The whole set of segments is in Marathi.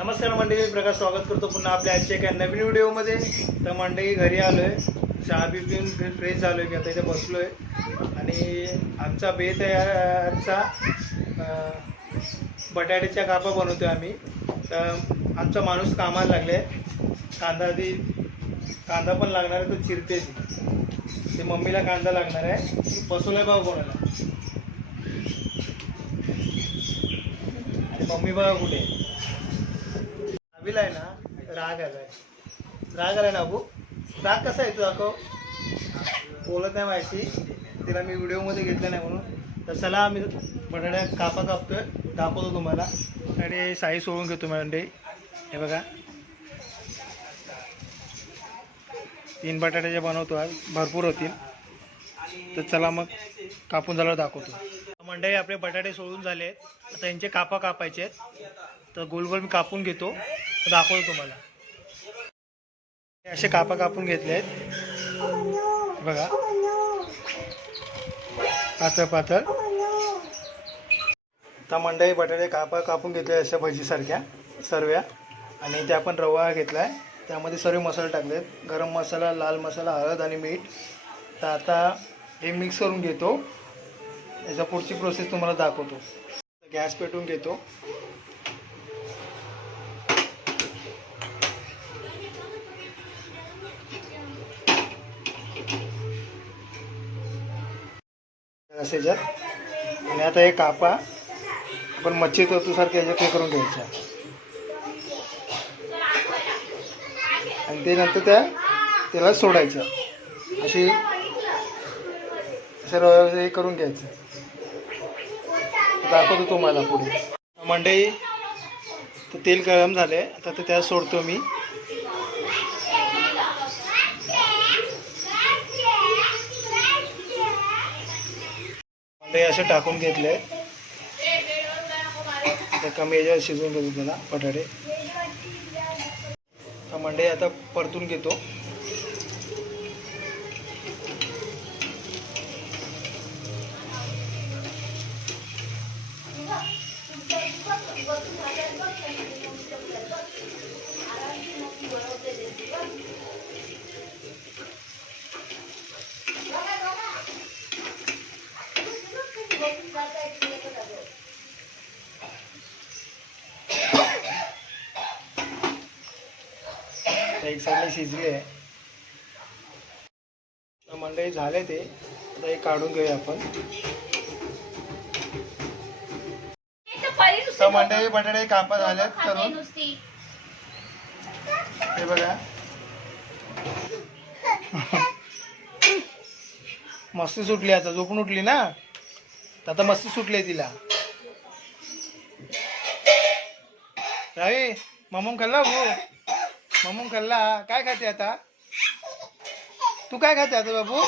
नमस्कार मंडळी, प्रकाश स्वागत करतो पुन्हा आपल्या आजच्या एका नवीन व्हिडिओमध्ये. तर मंडळी घरी आलो आहे, चहा पिऊन फ्रेश झालो आहे. मी आता इथे बसलो आहे आणि आमचा बेत आहे आजचा बटाट्याच्या कापा बनवतो आहे आम्ही. तर आमचा माणूस कामाला लागले आहे. कांदा पण लागणार आहे, तो चिरते ते मम्मीला कांदा लागणार आहे. बसवलाय भाऊ कोणाला आणि मम्मी बघा कुठे अभिला आहे ना. राग आलाय ना अबू. राग कसा आहे तू दाखव. बोलत नाही माहिती तिला, मी व्हिडिओमध्ये घेतलं नाही म्हणून. तर चला आम्ही बटाट्या कापतोय, दाखवतो तुम्हाला. आणि साई सोडून घेतो म्हणजे हे बघा, 3 बटाट्याचे बनवतो आज, भरपूर होतील. तर चला मग कापून झाल्यावर दाखवतो. मंडळी आपले बटाटे सोडून झाले आहेत, आता यांचे कापा कापायचे आहेत. तर गोल गोल मी कापून घेतो, दाखवतो तुम्हाला. असे कापा कापून घेतले आहेत बघा, पातळ पातळ. तर मंडळी बटाटे कापा कापून घेतले अशा भजीसारख्या सर्व्या. आणि ते आपण रवा घेतला आहे, त्यामध्ये सर्व मसाले टाकलेत, गरम मसाला, लाल मसाला, हळद आणि मीठ. तर आता हे मिक्स करून घेतो. याच्या पुढची प्रोसेस तुम्हाला दाखवतो. गॅस पेटवून घेतो. असेच्यात आणि आता हे कापा आपण मच्छी तोतूसारखे याच्यात हे करून घ्यायच्या आणि ते नंतर त्याला सोडायचं. अशी सर्व हे करून घ्यायचं. दाखवतो तुम्हाला पुढे. मंडई तर तेल गरम झाले, आता ते त्यात सोडतो मी. असे टाकून घेतले, कमी याच्यावर शिजवून घेतो त्याला बटाटे. मंडई आता परतून घेतो. एक साईडला शिजले आहे. मंडई झाले ते, आता हे काढून घेऊया आपण. मंडई बटाटे कापा झाल्यात करून, हे बघा. मस्ती सुटली, आता झोपून उठली ना, आता मस्ती सुटली तिला. रावी मम्मम खाल्ला भाऊ, मम्मम खाल्ला. काय खाते आता तू, काय खाते आता बाबू?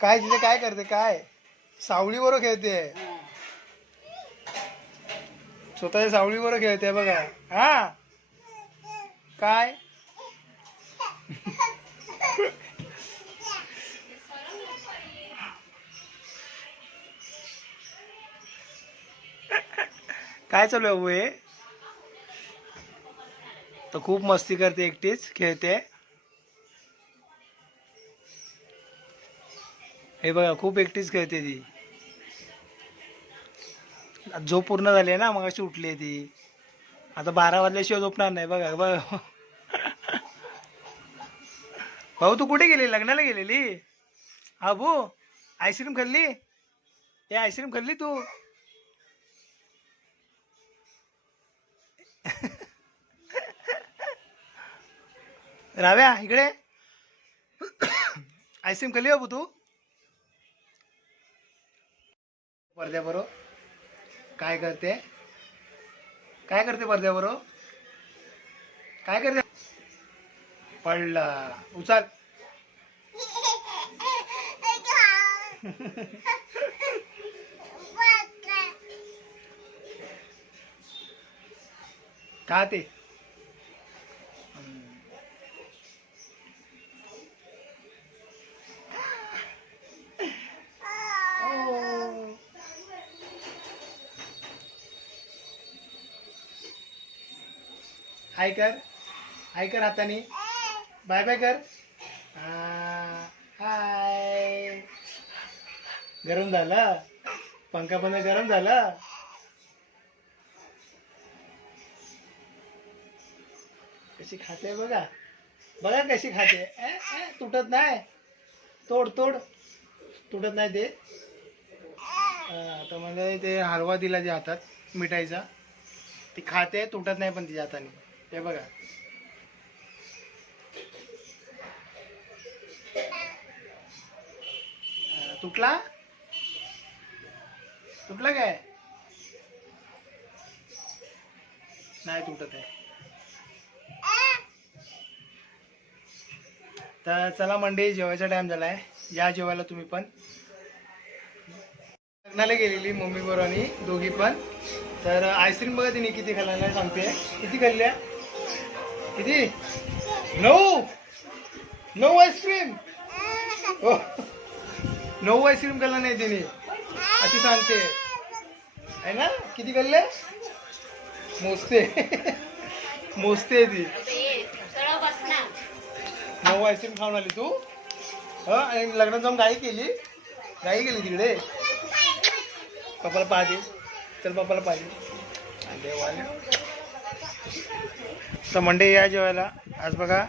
काय तिथे काय करते, काय सावळीवर खेळते, स्वतःच्या सावळीवर खेळते बघा. हा काय काय चालू आहे हे? तर खूप मस्ती करते, एकटीच खेळते. हे बघा, खूप एकटीच खेळते ती. झोप पूर्ण झाली आहे ना, मग अशी उठली आहे ती. आता 12 वाजल्याशिवाय झोपणार नाही बघा. बघा भाऊ, तू कुठे गेली? लग्नाला गेलेली? अबू आईस्क्रीम खाल्ली? हे आईस्क्रीम खाल्ली तू? राव्या इकडे, आईस्क्रीम खाल्ली बाबू तू? पडद्याबरोबर काय करते, काय करते पडद्याबरोबर, काय करते? पडला, उचल. का ते हाय कर, हाय कर हाताने, बाय बाय कर. हाय. गरम झाला पंखा, पण गरम झाला. कशी खाते बघा, बघा कशी खाते. तुटत नाही, तोड तोड, तुटत नाही ते. तर म्हणजे ते हलवा दिला जे हातात मिठाईचा, ती खाते, तुटत नाही पण तिच्या हाताने. ते बघा. तुटला, तुटला काय? नाही तुटत आहे. तर चला मंडळी, जेवायचा टाइम झालाय, या जेवायला तुम्ही पण. लग्नाला गेलेली मम्मी बरोबर आणि दोघी पण. तर आईस्क्रीम बघा तिने किती खाल्ल्या नाही सांगते. किती खाल्ल्या? किती? 9. 9 आईस्क्रीम. हो, 9 आईस्क्रीम खाल्ला नाही तिने अशी सांगते आहे ना. किती खाल्ले? मोजते. मोजते ती. 9 आईस्क्रीम खाऊन आली तू. आणि लग्नात जाऊन गाई केली तिकडे. पप्पाला पाहते, चल पप्पाला पाहिजे. देवाने. तर मंडळी या जेवायला आज बघा,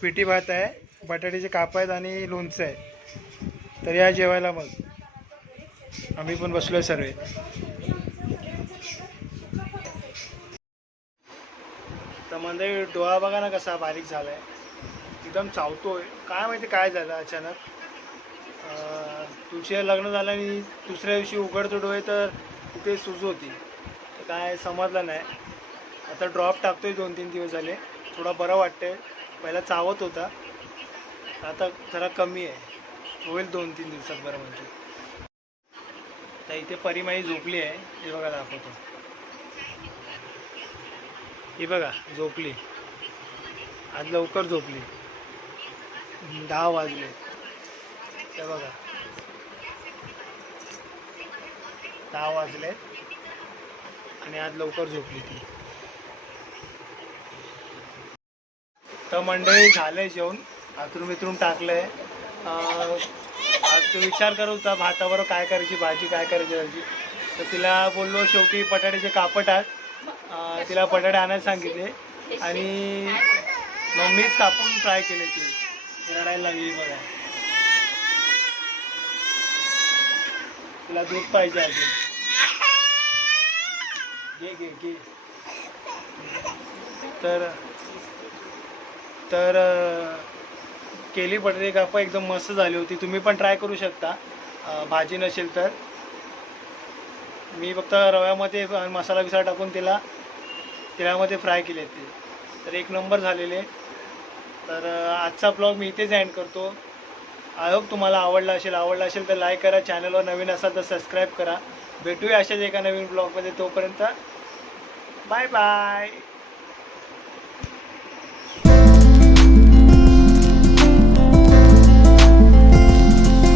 पिठी भात आहे, बटाट्याचे काप आहेत आणि लोणचं आहे. तर या जेवायला मग आम्ही पण बसलोय सर्व. तर मंडळी डोळा बघा ना कसा बारीक झालाय, एकदम चावतोय. काय माहिती काय झालं अचानक. तुझे लग्न झालं आणि दुसऱ्या दिवशी उघडतो डोळे तर तिथे सूज होती. तर काय समजलं नाही. आता ड्रॉप टाकतोय 2-3 दिवस झाले, थोडा बरं वाटतंय. पहिला चावत होता, आता जरा कमी आहे. होईल 2-3 दिवसात बरं म्हणजे. तर इथे परिमाई झोपली आहे, हे बघा दाखवतो. ही बघा झोपली, आज लवकर झोपली. 10 वाजले. ते बघा 10 वाजले आणि आज लवकर झोपली ती. तर मंडळी झालंय जेवण, आतरून मितरून टाकलंय. आज तो विचार करत होता भातावर काय करायची भाजी, काय करायची भाजी. तर तिला बोललो शेवटी बटाट्याचे काप टाक. तिला बटाटे आणायला सांगितले आणि मम्मीच कापून फ्राय केले. ती रडायला लागली बघा. तिला दूध पाहिजे अजून. घे घे घे. तर केली बटाटे काप, एकदम मस्त झाली होती. तुम्ही पण ट्राय करू शकता भाजी नसेल तर. मी फक्त रव्यामध्ये मसाला बिसाला टाकून तेलामध्ये फ्राय केले ते. तर एक नंबर झालेले. तर आजचा ब्लॉग मी इथेच एंड करतो. आय होप तुम्हाला आवडला असेल तर लाईक करा. चॅनलवर नवीन असाल तर सबस्क्राईब करा. भेटूया अशाच एका नवीन ब्लॉगमध्ये. तोपर्यंत बाय बाय.